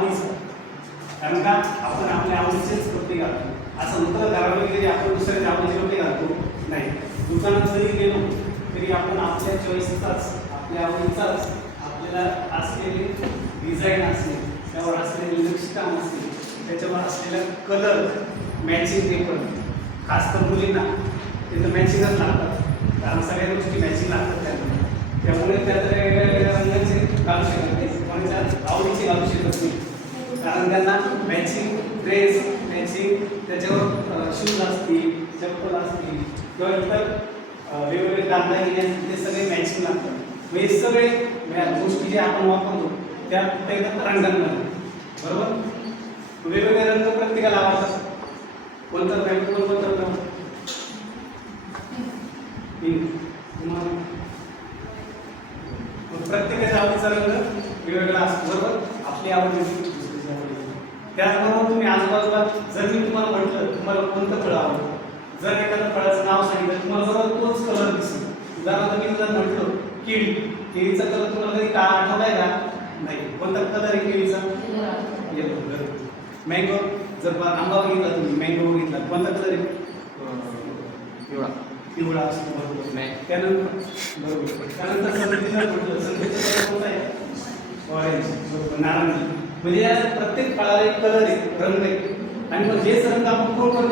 आवडीचं, कारण का आपण आपल्या आवडीचेच कपडे घालतो. असं होतं घरामध्ये कधी आपण दुसऱ्याच्या आवडीचे कपडे घालतो नाही. दुकानात जरी गेलो तरी आपण आपल्या चॉईसचाच, आपल्या आवडीचाच, आपल्याला असलेले डिझाईन असणे, त्यावर असलेले नक्षीकाम असणे, त्याच्यावर असलेला कलर मॅचिंग, ते पण खास तर मुलींना तिथं मॅचिंगच लागतात, कारण सगळ्या गोष्टी मॅचिंग लागतात त्यांना. त्यामुळे त्यात वेगवेगळ्या रंगाचे घालू शकत नाही, कोणाच्या आवडीचे घालू शकत नाही, कारण त्यांना मॅचिंग ड्रेस, मॅचिंग त्याच्यावर शूज असतील, चप्पल असतील किंवा इतर वेगवेगळे दागिने असतील, ते सगळे मॅचिंग लागतात. हे सगळे गोष्टी जे आपण वापरतो त्या फक्त रंगांमध्ये, बरोबर. वेगवेगळे रंग प्रत्येकाला आवडतात. कोणतं रंग, कोणतं रंग प्रत्येकाच्या आवडीचा रंग वेगवेगळा असतो, बरोबर. आपली आवड वेगळी. त्याचबरोबर तुम्ही आजूबाजूला जर मी तुम्हाला म्हटलं तुम्हाला कोणतं फळ आवडतं, जर एखाद्या फळाचं नाव सांगितलं तुम्हाला बरोबर तोच कलर दिसेल. उदाहरणार्थ मी जर म्हटलं केळी, केळीचा कलर तुम्हाला कधी का आठवलाय का? नाही. कोणता कलर आहे केळीचा? येलो. मँगो, जर आंबा बघितला तुम्ही, मँगो बघितला, कोणता कलर आहे? पिवळा. पिवळा असतो, बरोबर. त्यानंतर बरोबर, त्यानंतर संत्रीचा म्हटलं, संत्रीचा कलर कोणता आहे? ऑरेंज, बरोबर, नारंगी. म्हणजे या प्रत्येक फळाला एक कलर आहे, रंग आहे. आणि मग हेच रंग आपण कोण